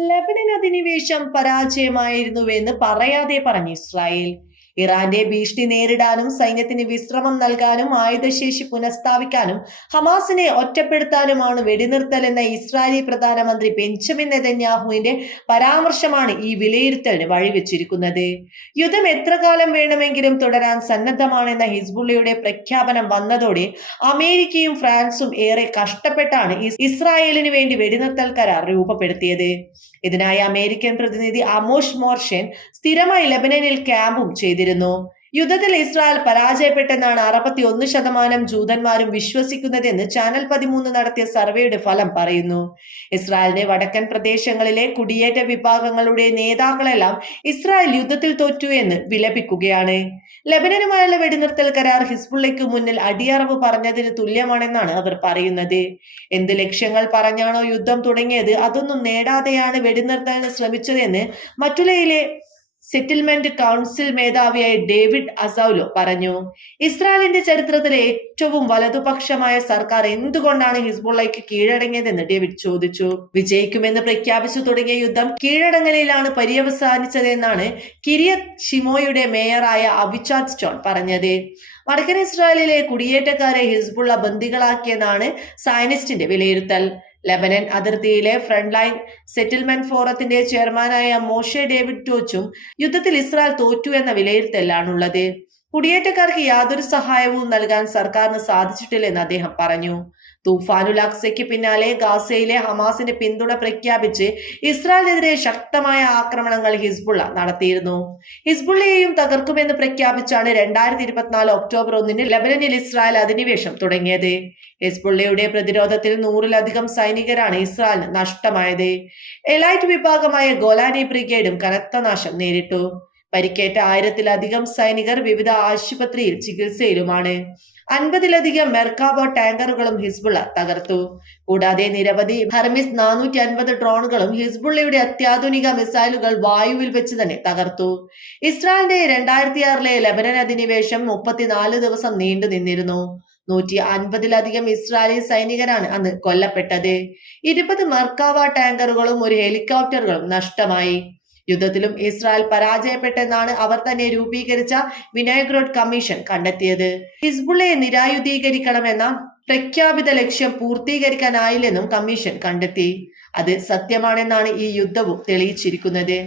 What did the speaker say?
Lebanon അധിനിവേശം പരാജയമായിരുന്നുവെന്ന് പറയാതെ പറഞ്ഞു ഇസ്രായേൽ. ഇറാന്റെ ഭീഷണി നേരിടാനും സൈന്യത്തിന് വിശ്രമം നൽകാനും ആയുധശേഷി പുനഃസ്ഥാപിക്കാനും ഹമാസിനെ ഒറ്റപ്പെടുത്താനുമാണ് വെടിനിർത്തൽ എന്ന ഇസ്രായേലി പ്രധാനമന്ത്രി ബെഞ്ചമിൻ നെതന്യാഹുവിന്റെ പരാമർശമാണ് ഈ വിലയിരുത്തലിന് വഴിവെച്ചിരിക്കുന്നത്. യുദ്ധം എത്ര കാലം വേണമെങ്കിലും തുടരാൻ സന്നദ്ധമാണെന്ന ഹിസ്ബുള്ളയുടെ പ്രഖ്യാപനം വന്നതോടെ അമേരിക്കയും ഫ്രാൻസും ഏറെ കഷ്ടപ്പെട്ടാണ് ഇസ് ഇസ്രായേലിന് വേണ്ടി വെടിനിർത്തൽ കരാർ രൂപപ്പെടുത്തിയത്. ഇതിനായി അമേരിക്കൻ പ്രതിനിധി അമോഷ് മോർഷൻ സ്ഥിരമായി ലെബനനിൽ ക്യാമ്പും ചെയ്തിരുന്നു. യുദ്ധത്തിൽ ഇസ്രായേൽ പരാജയപ്പെട്ടെന്നാണ് അറുപത്തി ഒന്ന് ശതമാനം ജൂതന്മാരും വിശ്വസിക്കുന്നതെന്ന് ചാനൽ പതിമൂന്ന് നടത്തിയ സർവേയുടെ ഫലം പറയുന്നു. ഇസ്രായേലിന്റെ വടക്കൻ പ്രദേശങ്ങളിലെ കുടിയേറ്റ വിഭാഗങ്ങളുടെ നേതാക്കളെല്ലാം ഇസ്രായേൽ യുദ്ധത്തിൽ തോറ്റു എന്ന് വിലപിക്കുകയാണ്. ലബനനുമായുള്ള വെടിനിർത്തൽ കരാർ ഹിസ്ബുള്ളയ്ക്ക് മുന്നിൽ അടിയറവ് പറഞ്ഞതിന് തുല്യമാണെന്നാണ് അവർ പറയുന്നത്. എന്ത് ലക്ഷ്യങ്ങൾ പറഞ്ഞാണോ യുദ്ധം തുടങ്ങിയത്? അതൊന്നും നേടാതെയാണ് വെടിനിർത്തലിന് ശ്രമിച്ചതെന്ന് മറ്റുലയിലെ സെറ്റിൽമെന്റ് കൗൺസിൽ മേധാവിയായ ഡേവിഡ് അസൌലോ പറഞ്ഞു ഇസ്രായേലിന്റെ ചരിത്രത്തിലെ ഏറ്റവും വലതുപക്ഷമായ സർക്കാർ എന്തുകൊണ്ടാണ് ഹിസ്ബുള്ളയ്ക്ക് കീഴടങ്ങിയതെന്ന് ഡേവിഡ് ചോദിച്ചു. വിജയിക്കുമെന്ന് പ്രഖ്യാപിച്ചു തുടങ്ങിയ യുദ്ധം കീഴടങ്ങലിലാണ് പര്യവസാനിച്ചതെന്നാണ് കിരിയത് ഷിമോയുടെ മേയറായ അവിചാദ് സ്റ്റോൺ പറഞ്ഞത്. വടക്കൻ ഇസ്രായേലിലെ കുടിയേറ്റക്കാരെ ഹിസ്ബുള്ള ബന്ദികളാക്കിയെന്നാണ് സയനിസ്റ്റിന്റെ വിലയിരുത്തൽ. ലെബനൻ അതിർത്തിയിലെ ഫ്രണ്ട് ലൈൻ സെറ്റിൽമെന്റ് ഫോറത്തിന്റെ ചെയർമാനായ മോഷെ ഡേവിഡ് ടോച്ചും യുദ്ധത്തിൽ ഇസ്രായേൽ തോറ്റു എന്ന വിലയിരുത്തലാണുള്ളത് കുടിയേറ്റക്കാർക്ക് യാതൊരു സഹായവും നൽകാൻ സർക്കാരിന് സാധിച്ചിട്ടില്ലെന്ന് അദ്ദേഹം പറഞ്ഞു. തൂഫാനുൽ അക്സയ്ക്ക് പിന്നാലെ ഗാസയിലെ ഹമാസിന്റെ പിന്തുണ പ്രഖ്യാപിച്ച് ഇസ്രായേലിനെതിരെ ശക്തമായ ആക്രമണങ്ങൾ ഹിസ്ബുള്ള നടത്തിയിരുന്നു. ഹിസ്ബുള്ളയെയും തകർക്കുമെന്ന് പ്രഖ്യാപിച്ചാണ് രണ്ടായിരത്തി ഇരുപത്തിനാല് ഒക്ടോബർ ഒന്നിന് ലബനനിൽ ഇസ്രായേൽ അധിനിവേശം തുടങ്ങിയത്. ഹിസ്ബുള്ളയുടെ പ്രതിരോധത്തിൽ നൂറിലധികം സൈനികരാണ് ഇസ്രായേലിന് നഷ്ടമായത്. എലൈറ്റ് വിഭാഗമായ ഗോലാനി ബ്രിഗേഡും കനത്ത നാശം നേരിട്ടു. പരിക്കേറ്റ ആയിരത്തിലധികം സൈനികർ വിവിധ ആശുപത്രിയിൽ ചികിത്സയിലുമാണ്. അൻപതിലധികം മെർക്കാബോ ടാങ്കറുകളും ഹിസ്ബുള്ള തകർത്തു. കൂടാതെ നിരവധി ഹർമിസ് നാനൂറ്റി അൻപത് ഡ്രോണുകളും ഹിസ്ബുള്ളയുടെ അത്യാധുനിക മിസൈലുകൾ വായുവിൽ വെച്ച് തന്നെ തകർത്തു. ഇസ്രായേലിന്റെ രണ്ടായിരത്തി ആറിലെ ലബനൻ അധിനിവേശം മുപ്പത്തിനാല് ദിവസം നീണ്ടു നിന്നിരുന്നു നൂറ്റി അൻപതിലധികം ഇസ്രായേലി സൈനികരാണ് അന്ന് കൊല്ലപ്പെട്ടത്. ഇരുപത് മർക്കാവ ടാങ്കറുകളും ഒരു ഹെലികോപ്റ്ററുകളും നഷ്ടമായി. യുദ്ധത്തിലും ഇസ്രായേൽ പരാജയപ്പെട്ടെന്നാണ് അവർ തന്നെ രൂപീകരിച്ച വിനായഗ്രോഡ് കമ്മീഷൻ കണ്ടെത്തിയത്. ഹിസ്ബുള്ളയെ നിരായുധീകരിക്കണമെന്ന പ്രഖ്യാപിത ലക്ഷ്യം പൂർത്തീകരിക്കാനായില്ലെന്നും കമ്മീഷൻ കണ്ടെത്തി. അത് സത്യമാണെന്നാണ് ഈ യുദ്ധവും തെളിയിച്ചിരിക്കുന്നത്.